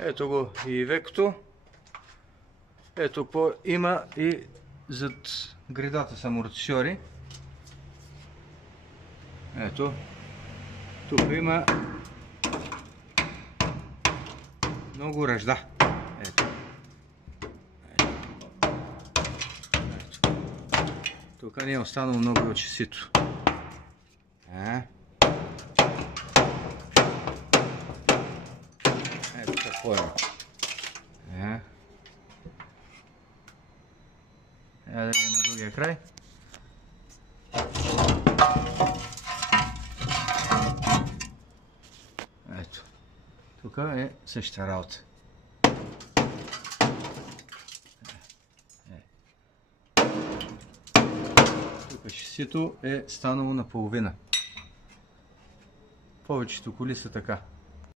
Ето го и векото. Ето какво има и зад гредата са амортисьори. Ето. Тук има много ръжда. Ето. Тук не е останало много от шасито. Ето какво е. Да видим от другия край. Ето. Тук е същата работа. Тук шасито е станало наполовина. Повечето коли са така.